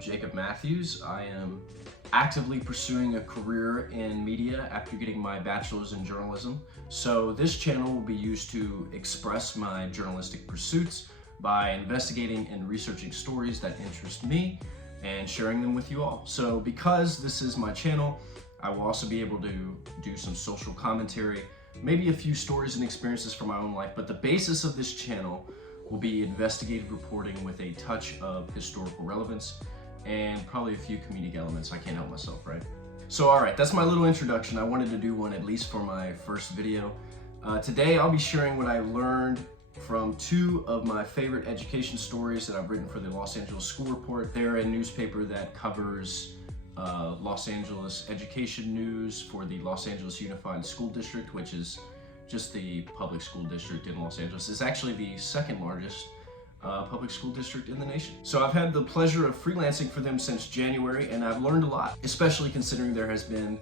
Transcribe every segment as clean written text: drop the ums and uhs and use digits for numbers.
Jacob Mathews. I am actively pursuing a career in media after getting my bachelor's in journalism. So this channel will be used to express my journalistic pursuits by investigating and researching stories that interest me and sharing them with you all. So because this is my channel, I will also be able to do some social commentary, maybe a few stories and experiences from my own life, but the basis of this channel will be investigative reporting with a touch of historical relevance and probably a few comedic elements. I can't help myself, right? So all right, that's my little introduction. I wanted to do one at least for my first video. Today I'll be sharing what I learned from two of my favorite education stories that I've written for the Los Angeles School Report. They're a newspaper that covers Los Angeles education news for the Los Angeles Unified School District, which is just the public school district in Los Angeles. It's actually the second largest public school district in the nation. So I've had the pleasure of freelancing for them since January, and I've learned a lot, especially considering there has been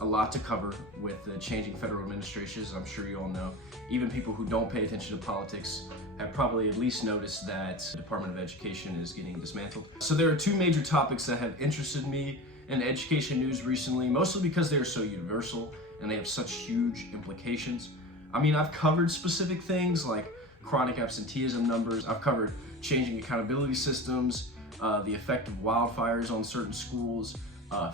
a lot to cover with the changing federal administrations. I'm sure you all know. Even people who don't pay attention to politics have probably at least noticed that the Department of Education is getting dismantled. So there are two major topics that have interested me in education news recently, mostly because they're so universal and they have such huge implications. I mean, I've covered specific things like chronic absenteeism numbers. I've covered changing accountability systems, the effect of wildfires on certain schools,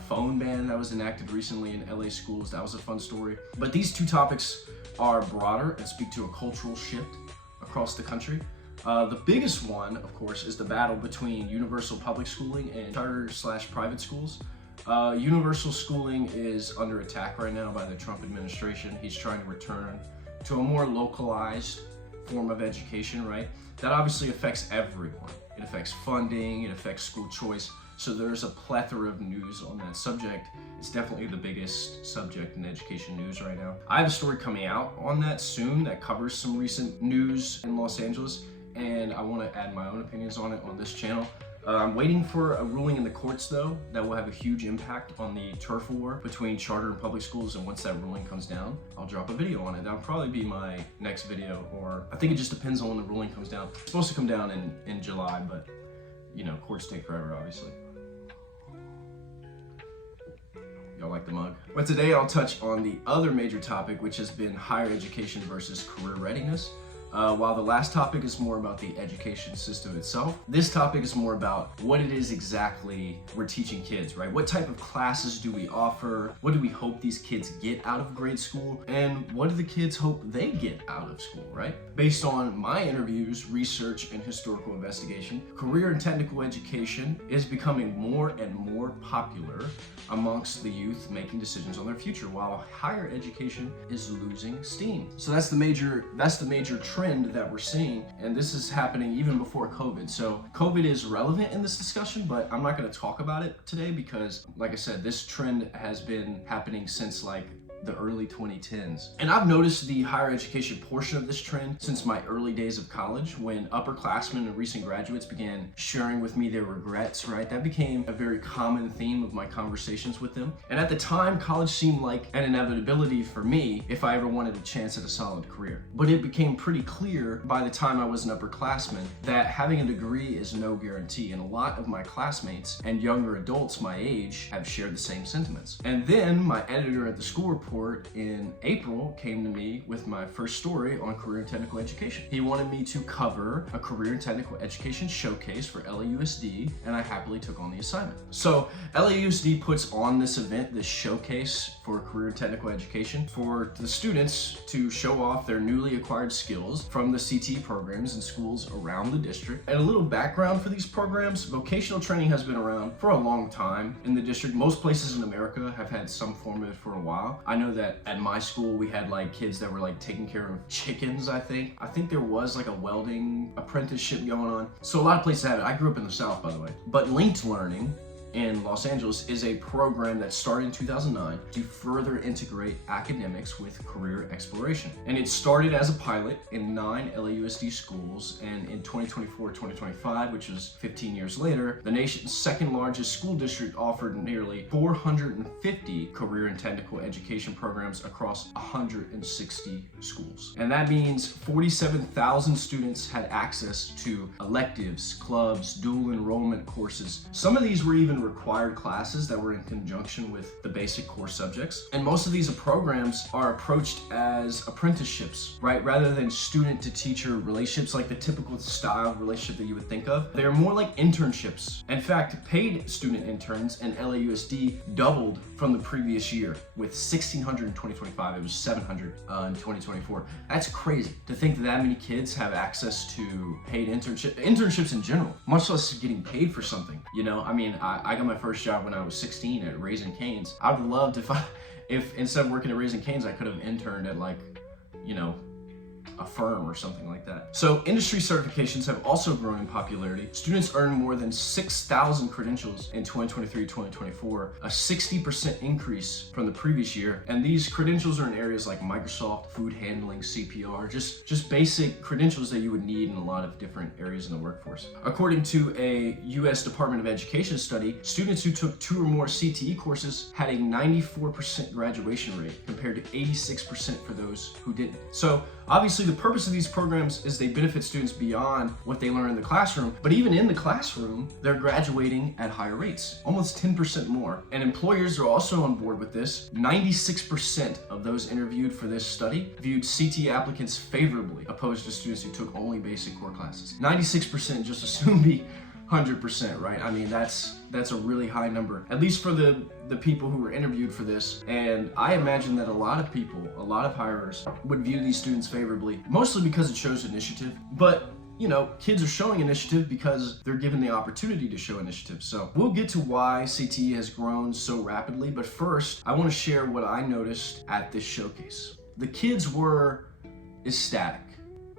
phone ban that was enacted recently in LA schools. That was a fun story. But these two topics are broader and speak to a cultural shift across the country. The biggest one, of course, is the battle between universal public schooling and charter/private schools. Universal schooling is under attack right now by the Trump administration. He's trying to return to a more localized form of education, right? That obviously affects everyone. It affects funding, it affects school choice. So there's a plethora of news on that subject. It's definitely the biggest subject in education news right now. I have a story coming out on that soon that covers some recent news in Los Angeles, and I want to add my own opinions on it on this channel. I'm waiting for a ruling in the courts though that will have a huge impact on the turf war between charter and public schools, and once that ruling comes down, I'll drop a video on it. That'll probably be my next video, or I think it just depends on when the ruling comes down. It's supposed to come down in July, but you know, courts take forever, obviously. Y'all like the mug? But today I'll touch on the other major topic, which has been higher education versus career readiness. While the last topic is more about the education system itself, this topic is more about what it is exactly we're teaching kids, right? What type of classes do we offer? What do we hope these kids get out of grade school? And what do the kids hope they get out of school, right? Based on my interviews, research, and historical investigation, career and technical education is becoming more and more popular amongst the youth making decisions on their future, while higher education is losing steam. So that's the major trend that we're seeing, and this is happening even before COVID. So COVID is relevant in this discussion, but I'm not going to talk about it today because, like I said, this trend has been happening since like the early 2010s. And I've noticed the higher education portion of this trend since my early days of college, when upperclassmen and recent graduates began sharing with me their regrets, right? That became a very common theme of my conversations with them. And at the time, college seemed like an inevitability for me if I ever wanted a chance at a solid career. But it became pretty clear by the time I was an upperclassman that having a degree is no guarantee. And a lot of my classmates and younger adults my age have shared the same sentiments. And then my editor at the school report in April came to me with my first story on career and technical education. He wanted me to cover a career and technical education showcase for LAUSD, and I happily took on the assignment. So LAUSD puts on this event, this showcase for career and technical education, for the students to show off their newly acquired skills from the CTE programs in schools around the district. And a little background for these programs: vocational training has been around for a long time in the district. Most places in America have had some form of it for a while. I know that at my school we had like kids that were like taking care of chickens. I think there was like a welding apprenticeship going on. So a lot of places have it. I grew up in the South, by the way. But linked learning in Los Angeles is a program that started in 2009 to further integrate academics with career exploration. And it started as a pilot in 9 LAUSD schools, and in 2024-2025, which was 15 years later, the nation's second largest school district offered nearly 450 career and technical education programs across 160 schools. And that means 47,000 students had access to electives, clubs, dual enrollment courses. Some of these were even required classes that were in conjunction with the basic core subjects. And most of these programs are approached as apprenticeships, right? Rather than student to teacher relationships like the typical style relationship that you would think of. They're more like internships. In fact, paid student interns in LAUSD doubled from the previous year, with 1,600 in 2025. It was 700 in 2024. That's crazy to think that many kids have access to paid internships in general, much less getting paid for something. You know, I mean, I got my first job when I was 16 at Raising Cane's. I would love if instead of working at Raising Cane's, I could have interned at, like, you know, a firm or something like that. So industry certifications have also grown in popularity. Students earned more than 6,000 credentials in 2023-2024, a 60% increase from the previous year. And these credentials are in areas like Microsoft, food handling, CPR, just basic credentials that you would need in a lot of different areas in the workforce. According to a US Department of Education study, students who took 2 or more CTE courses had a 94% graduation rate compared to 86% for those who didn't. So obviously, the purpose of these programs is they benefit students beyond what they learn in the classroom, but even in the classroom, they're graduating at higher rates, almost 10% more. And employers are also on board with this. 96% of those interviewed for this study viewed CTE applicants favorably, opposed to students who took only basic core classes. 96% just assume be 100%, right? I mean, that's a really high number, at least for the people who were interviewed for this. And I imagine that a lot of people, a lot of hirers would view these students favorably, mostly because it shows initiative. But you know, kids are showing initiative because they're given the opportunity to show initiative. So we'll get to why CTE has grown so rapidly, but first I want to share what I noticed at this showcase. The kids were ecstatic.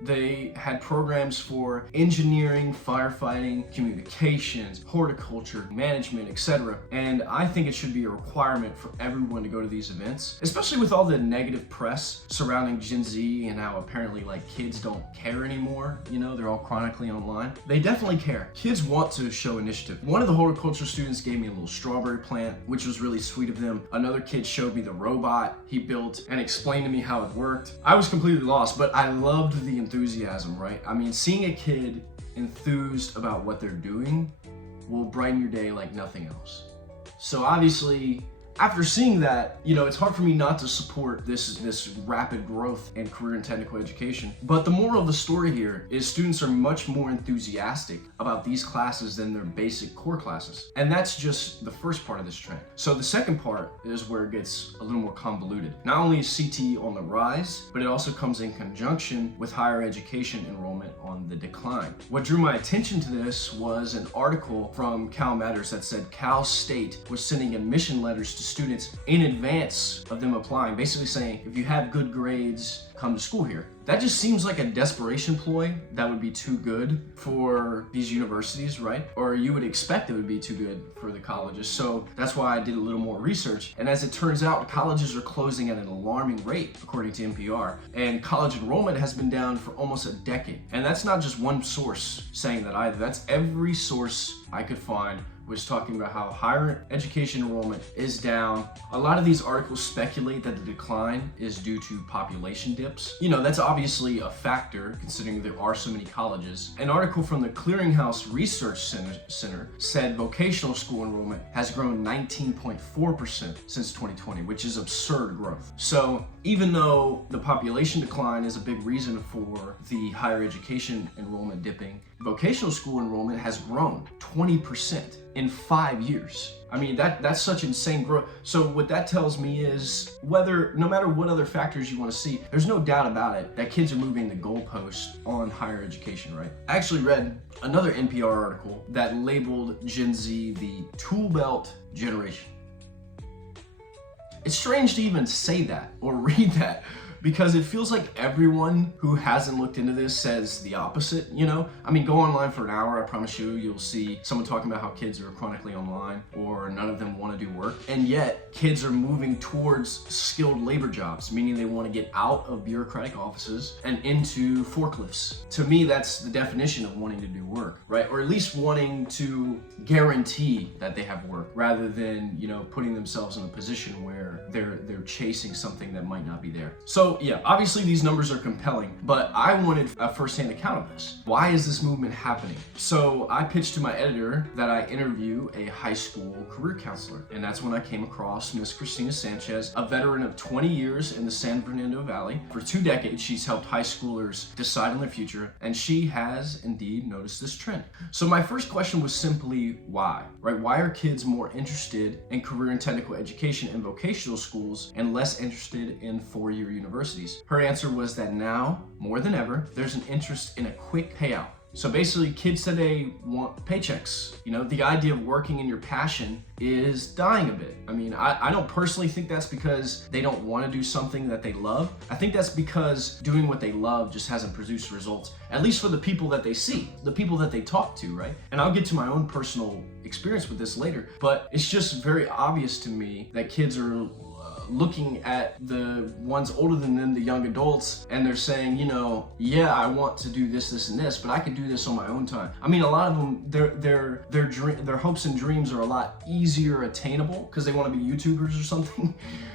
They had programs for engineering, firefighting, communications, horticulture, management, etc. And I think it should be a requirement for everyone to go to these events, especially with all the negative press surrounding Gen Z and how apparently like kids don't care anymore. You know, they're all chronically online. They definitely care. Kids want to show initiative. One of the horticulture students gave me a little strawberry plant, which was really sweet of them. Another kid showed me the robot he built and explained to me how it worked. I was completely lost, but I loved the enthusiasm, right? I mean, seeing a kid enthused about what they're doing will brighten your day like nothing else. So obviously, after seeing that, you know, it's hard for me not to support this rapid growth in career and technical education. But the moral of the story here is students are much more enthusiastic about these classes than their basic core classes. And that's just the first part of this trend. So the second part is where it gets a little more convoluted. Not only is CTE on the rise, but it also comes in conjunction with higher education enrollment on the decline. What drew my attention to this was an article from Cal Matters that said Cal State was sending admission letters to students in advance of them applying, basically saying, if you have good grades, come to school here. That just seems like a desperation ploy that would be too good for these universities, right? Or you would expect it would be too good for the colleges. So that's why I did a little more research. And as it turns out, colleges are closing at an alarming rate, according to NPR. And college enrollment has been down for almost a decade. And that's not just one source saying that either. That's every source I could find was talking about how higher education enrollment is down. A lot of these articles speculate that the decline is due to population dips. You know, that's obviously a factor considering there are so many colleges. An article from the Clearinghouse Research Center said vocational school enrollment has grown 19.4% since 2020, which is absurd growth. So even though the population decline is a big reason for the higher education enrollment dipping, vocational school enrollment has grown 20% in 5 years. I mean, that's such insane growth. So what that tells me is no matter what other factors you want to see, there's no doubt about it that kids are moving the goalpost on higher education, right? I actually read another NPR article that labeled Gen Z the tool belt generation. It's strange to even say that or read that, because it feels like everyone who hasn't looked into this says the opposite, you know? I mean, go online for an hour, I promise you'll see someone talking about how kids are chronically online or none of them want to do work. And yet, kids are moving towards skilled labor jobs, meaning they want to get out of bureaucratic offices and into forklifts. To me, that's the definition of wanting to do work, right? Or at least wanting to guarantee that they have work rather than, you know, putting themselves in a position where they're chasing something that might not be there. So yeah, obviously these numbers are compelling, but I wanted a firsthand account of this. Why is this movement happening? So I pitched to my editor that I interview a high school career counselor, and that's when I came across Miss Christina Sanchez, a veteran of 20 years in the San Fernando Valley. For 2 decades, she's helped high schoolers decide on their future, and she has indeed noticed this trend. So my first question was simply why, right? Why are kids more interested in career and technical education in vocational schools and less interested in four-year universities? Her answer was that now, more than ever, there's an interest in a quick payout. So basically, kids today want paychecks. You know, the idea of working in your passion is dying a bit. I mean, I don't personally think that's because they don't want to do something that they love. I think that's because doing what they love just hasn't produced results, at least for the people that they see, the people that they talk to, right? And I'll get to my own personal experience with this later, but it's just very obvious to me that kids are looking at the ones older than them, the young adults, and they're saying, you know, yeah, I want to do this, this, and this, but I can do this on my own time. I mean, a lot of them, their hopes and dreams are a lot easier attainable because they want to be YouTubers or something.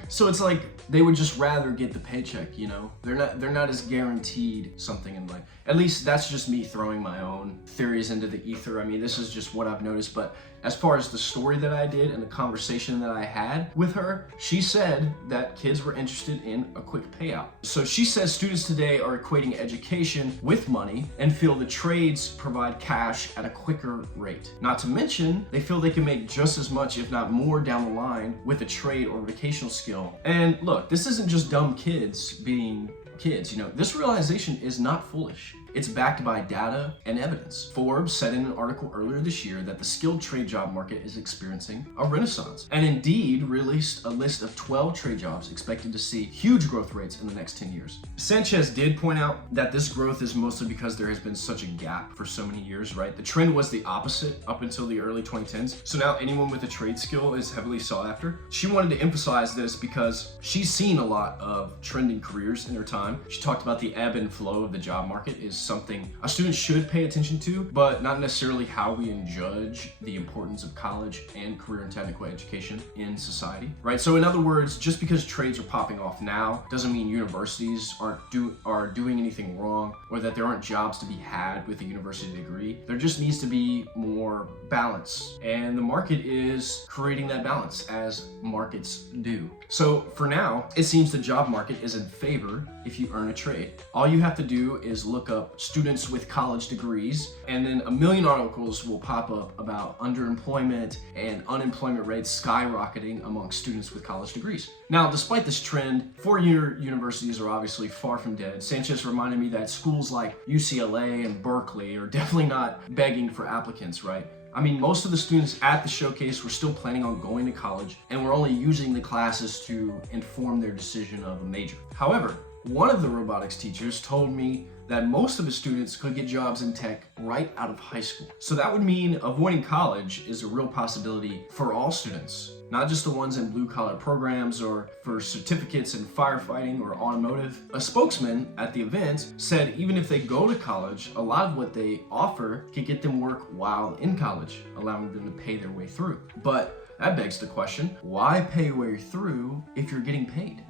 So it's like they would just rather get the paycheck, you know? They're not as guaranteed something in life. At least that's just me throwing my own theories into the ether. I mean, this is just what I've noticed, but as far as the story that I did and the conversation that I had with her, she said that kids were interested in a quick payout. So she says students today are equating education with money and feel the trades provide cash at a quicker rate. Not to mention, they feel they can make just as much, if not more, down the line with a trade or vocational skill. And look, this isn't just dumb kids being kids, you know, this realization is not foolish. It's backed by data and evidence. Forbes said in an article earlier this year that the skilled trade job market is experiencing a renaissance, and Indeed released a list of 12 trade jobs expected to see huge growth rates in the next 10 years. Sanchez did point out that this growth is mostly because there has been such a gap for so many years, right? The trend was the opposite up until the early 2010s. So now anyone with a trade skill is heavily sought after. She wanted to emphasize this because she's seen a lot of trending careers in her time. She talked about the ebb and flow of the job market is something a student should pay attention to, but not necessarily how we judge the importance of college and career and technical education in society, right? So in other words, just because trades are popping off now doesn't mean universities are doing anything wrong or that there aren't jobs to be had with a university degree. There just needs to be more balance, and the market is creating that balance as markets do. So for now, it seems the job market is in favor if you earn a trade. All you have to do is look up students with college degrees, and then a million articles will pop up about underemployment and unemployment rates skyrocketing among students with college degrees. Now, despite this trend, four-year universities are obviously far from dead. Sanchez reminded me that schools like UCLA and Berkeley are definitely not begging for applicants, right? I mean, most of the students at the showcase were still planning on going to college and were only using the classes to inform their decision of a major. However, one of the robotics teachers told me that most of his students could get jobs in tech right out of high school. So that would mean avoiding college is a real possibility for all students, not just the ones in blue-collar programs or for certificates in firefighting or automotive. A spokesman at the event said even if they go to college, a lot of what they offer can get them work while in college, allowing them to pay their way through. But that begs the question, why pay your way through if you're getting paid?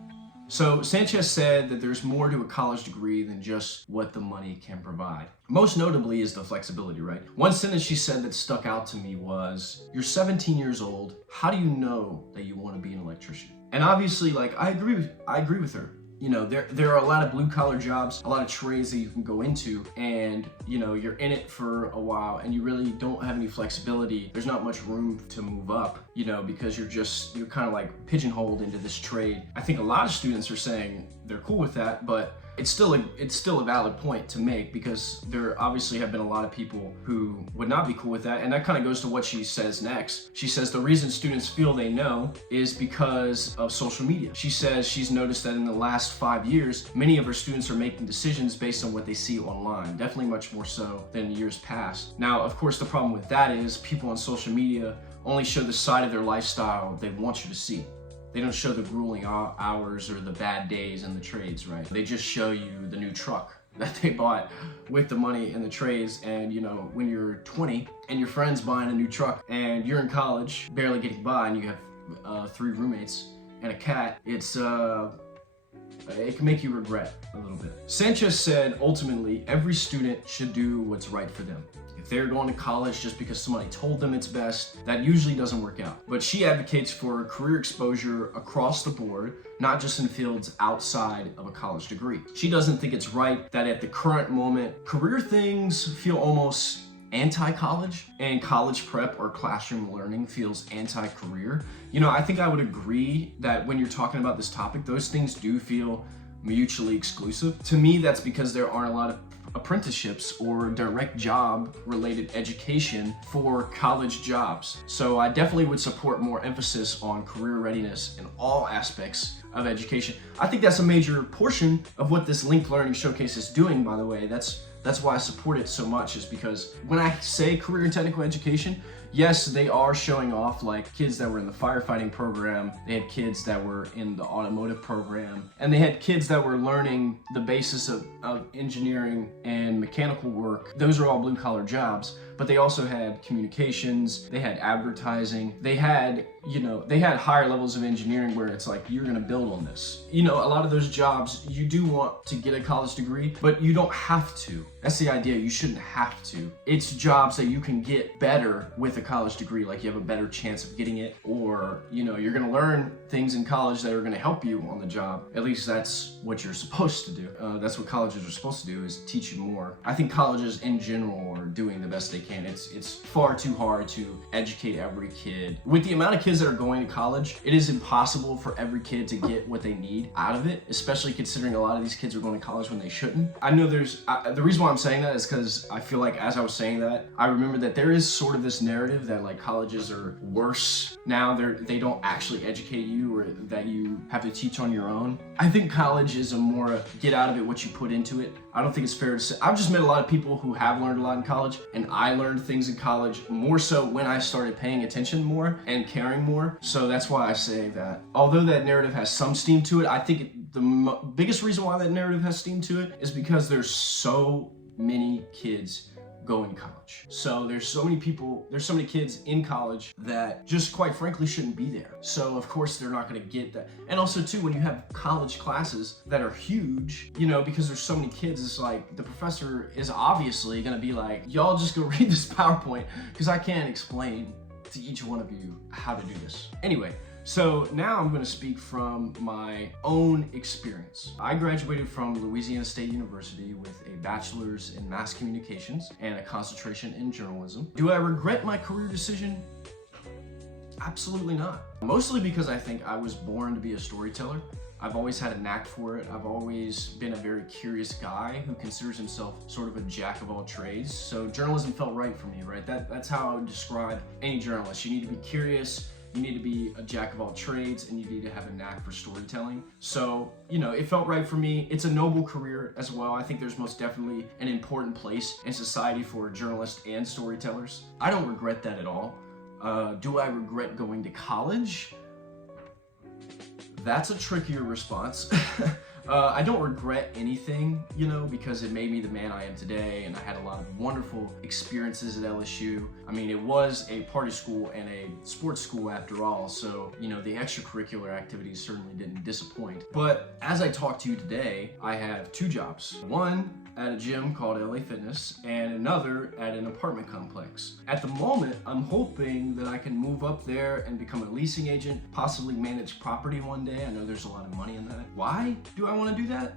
So Sanchez said that there's more to a college degree than just what the money can provide. Most notably is the flexibility, right? One sentence she said that stuck out to me was, "You're 17 years old. How do you know that you want to be an electrician?" And obviously, like, I agree with her. You know, there are a lot of blue-collar jobs, a lot of trades that you can go into, and, you know, you're in it for a while and you really don't have any flexibility. There's not much room to move up, you know, because you're kind of like pigeonholed into this trade. I think a lot of students are saying they're cool with that, but it's still a valid point to make, because there obviously have been a lot of people who would not be cool with that. And that kind of goes to what she says next. She says the reason students feel they know is because of social media. She says she's noticed that in the last 5 years, many of her students are making decisions based on what they see online, definitely much more so than years past. Now, of course, the problem with that is people on social media only show the side of their lifestyle they want you to see. They don't show the grueling hours or the bad days in the trades, right? They just show you the new truck that they bought with the money in the trades. And you know, when you're 20 and your friend's buying a new truck and you're in college, barely getting by, and you have 3 roommates and a cat, it can make you regret a little bit. Sanchez said, ultimately, every student should do what's right for them. If they're going to college just because somebody told them it's best, that usually doesn't work out. But she advocates for career exposure across the board, not just in fields outside of a college degree. She doesn't think it's right that at the current moment, career things feel almost anti-college, and college prep or classroom learning feels anti-career. You know, I think I would agree that when you're talking about this topic, those things do feel mutually exclusive. To me, that's because there aren't a lot of apprenticeships or direct job related education for college jobs. So I definitely would support more emphasis on career readiness in all aspects of education. I think that's a major portion of what this Linked Learning Showcase is doing, by the way. That's why I support it so much, is because when I say career and technical education, yes, they are showing off like kids that were in the firefighting program, they had kids that were in the automotive program, and they had kids that were learning the basis of engineering and mechanical work. Those are all blue collar jobs, but they also had communications, they had advertising, they had higher levels of engineering where it's like, you're gonna build on this. You know, a lot of those jobs, you do want to get a college degree, but you don't have to. That's the idea, you shouldn't have to. It's jobs that you can get better with a college degree, like you have a better chance of getting it, or you know, you're gonna learn things in college that are gonna help you on the job. At least that's what you're supposed to do. That's what colleges are supposed to do, is teach you more. I think colleges in general are doing the best they can. It's far too hard to educate every kid. With the amount of kids that are going to college, it is impossible for every kid to get what they need out of it, especially considering a lot of these kids are going to college when they shouldn't. I know the reason why I'm saying that is because I feel like as I was saying that, I remember that there is sort of this narrative that like colleges are worse now, they don't actually educate you, or that you have to teach on your own. I think college is a more get out of it what you put into it. I don't think it's fair to say. I've just met a lot of people who have learned a lot in college, and I learned things in college more so when I started paying attention more and caring more. So that's why I say that although that narrative has some steam to it, I think the biggest reason why that narrative has steam to it is because there's so many kids going to college. So there's so many kids in college that just quite frankly shouldn't be there. So of course they're not going to get that. And also too, when you have college classes that are huge, you know, because there's so many kids, it's like the professor is obviously going to be like, y'all just go read this PowerPoint because I can't explain to each one of you how to do this. Anyway, so now I'm going to speak from my own experience. I graduated from Louisiana State University with a bachelor's in mass communications and a concentration in journalism. Do I regret my career decision? Absolutely not. Mostly because I think I was born to be a storyteller. I've always had a knack for it. I've always been a very curious guy who considers himself sort of a jack of all trades. So journalism felt right for me, right? That's how I would describe any journalist. You need to be curious, you need to be a jack of all trades, and you need to have a knack for storytelling. So, you know, it felt right for me. It's a noble career as well. I think there's most definitely an important place in society for journalists and storytellers. I don't regret that at all. Do I regret going to college? That's a trickier response. I don't regret anything, you know, because it made me the man I am today, and I had a lot of wonderful experiences at LSU. I mean, it was a party school and a sports school after all, so, you know, the extracurricular activities certainly didn't disappoint. But as I talk to you today, I have 2 jobs. One at a gym called LA Fitness, and another at an apartment complex. At the moment, I'm hoping that I can move up there and become a leasing agent, possibly manage property one day. I know there's a lot of money in that. Why do I want to do that?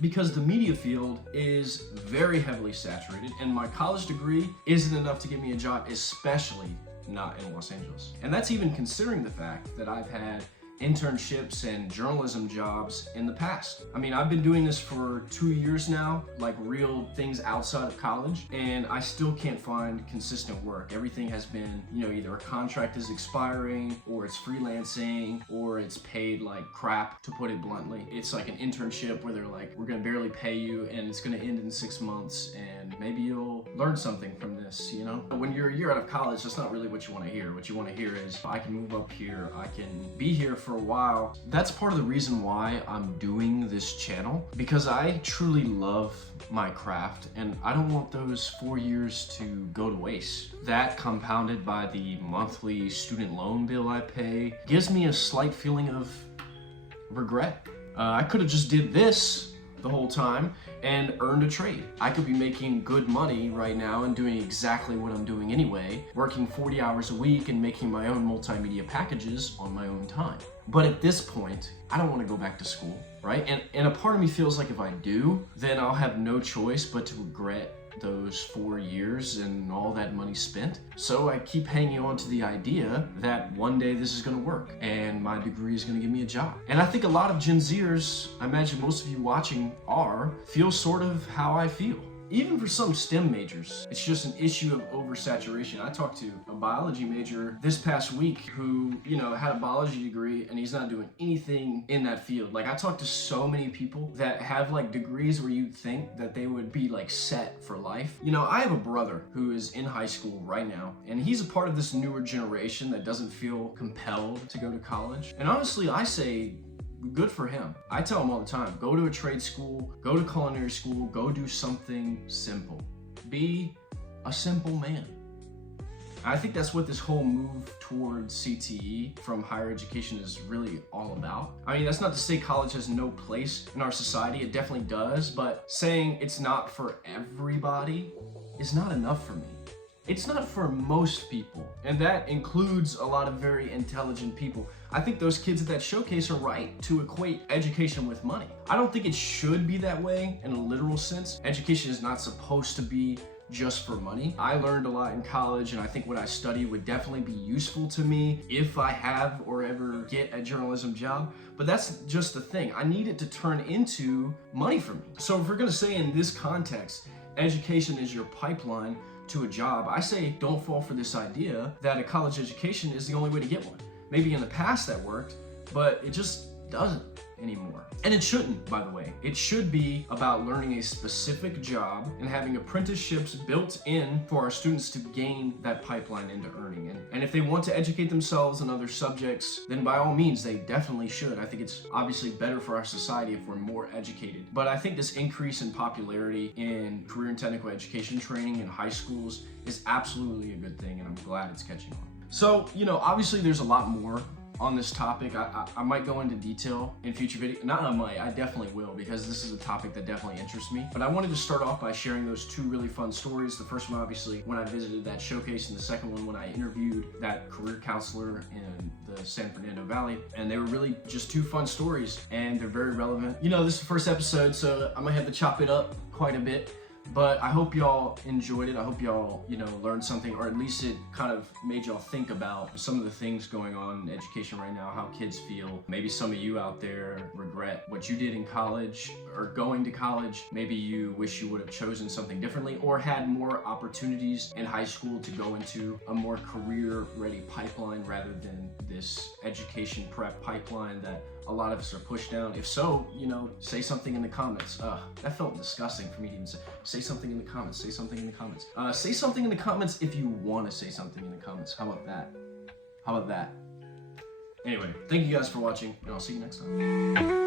Because the media field is very heavily saturated, and my college degree isn't enough to get me a job, especially not in Los Angeles. And that's even considering the fact that I've had internships and journalism jobs in the past. I mean, I've been doing this for 2 years now, like real things outside of college, and I still can't find consistent work. Everything has been, either a contract is expiring, or it's freelancing, or it's paid like crap, to put it bluntly. It's like an internship where they're like, we're gonna barely pay you and it's gonna end in 6 months, and maybe you'll learn something from this, When you're a year out of college, that's not really what you wanna hear. What you wanna hear is, I can move up here, I can be here for a while. That's part of the reason why I'm doing this channel, because I truly love my craft and I don't want those 4 years to go to waste. That, compounded by the monthly student loan bill I pay, gives me a slight feeling of regret. I could have just did this the whole time and earned a trade. I could be making good money right now and doing exactly what I'm doing anyway, working 40 hours a week and making my own multimedia packages on my own time. But at this point, I don't want to go back to school, right? And a part of me feels like if I do, then I'll have no choice but to regret those 4 years and all that money spent. So I keep hanging on to the idea that one day this is gonna work and my degree is gonna give me a job. And I think a lot of Gen Zers, I imagine most of you watching feel sort of how I feel. Even for some STEM majors, it's just an issue of oversaturation. I talked to a biology major this past week who, had a biology degree and he's not doing anything in that field. Like, I talked to so many people that have like degrees where you'd think that they would be like set for life. I have a brother who is in high school right now, and he's a part of this newer generation that doesn't feel compelled to go to college. And honestly, I say, good for him. I tell him all the time, go to a trade school, go to culinary school, go do something simple. Be a simple man. I think that's what this whole move towards CTE from higher education is really all about. I mean, that's not to say college has no place in our society. It definitely does, but saying it's not for everybody is not enough for me. It's not for most people, and that includes a lot of very intelligent people. I think those kids at that showcase are right to equate education with money. I don't think it should be that way in a literal sense. Education is not supposed to be just for money. I learned a lot in college, and I think what I study would definitely be useful to me if I have or ever get a journalism job. But that's just the thing. I need it to turn into money for me. So if we're gonna say in this context, education is your pipeline to a job, I say don't fall for this idea that a college education is the only way to get one. Maybe in the past that worked, but it just doesn't anymore. And it shouldn't, by the way. It should be about learning a specific job and having apprenticeships built in for our students to gain that pipeline into earning. And if they want to educate themselves in other subjects, then by all means, they definitely should. I think it's obviously better for our society if we're more educated. But I think this increase in popularity in career and technical education training in high schools is absolutely a good thing, and I'm glad it's catching on. So, obviously there's a lot more on this topic. I might go into detail in future videos. Not I might, I definitely will, because this is a topic that definitely interests me. But I wanted to start off by sharing those two really fun stories. The first one, obviously, when I visited that showcase, and the second one when I interviewed that career counselor in the San Fernando Valley. And they were really just two fun stories, and they're very relevant. This is the first episode, so I might have to chop it up quite a bit. But I hope y'all enjoyed it. I hope y'all, learned something, or at least it kind of made y'all think about some of the things going on in education right now, how kids feel. Maybe some of you out there regret what you did in college or going to college. Maybe you wish you would have chosen something differently or had more opportunities in high school to go into a more career-ready pipeline rather than this education prep pipeline that a lot of us are pushed down. If so, say something in the comments. That felt disgusting for me to even say. Say something in the comments. Say something in the comments. Say something in the comments if you want to say something in the comments. How about that? How about that? Anyway, thank you guys for watching, and I'll see you next time.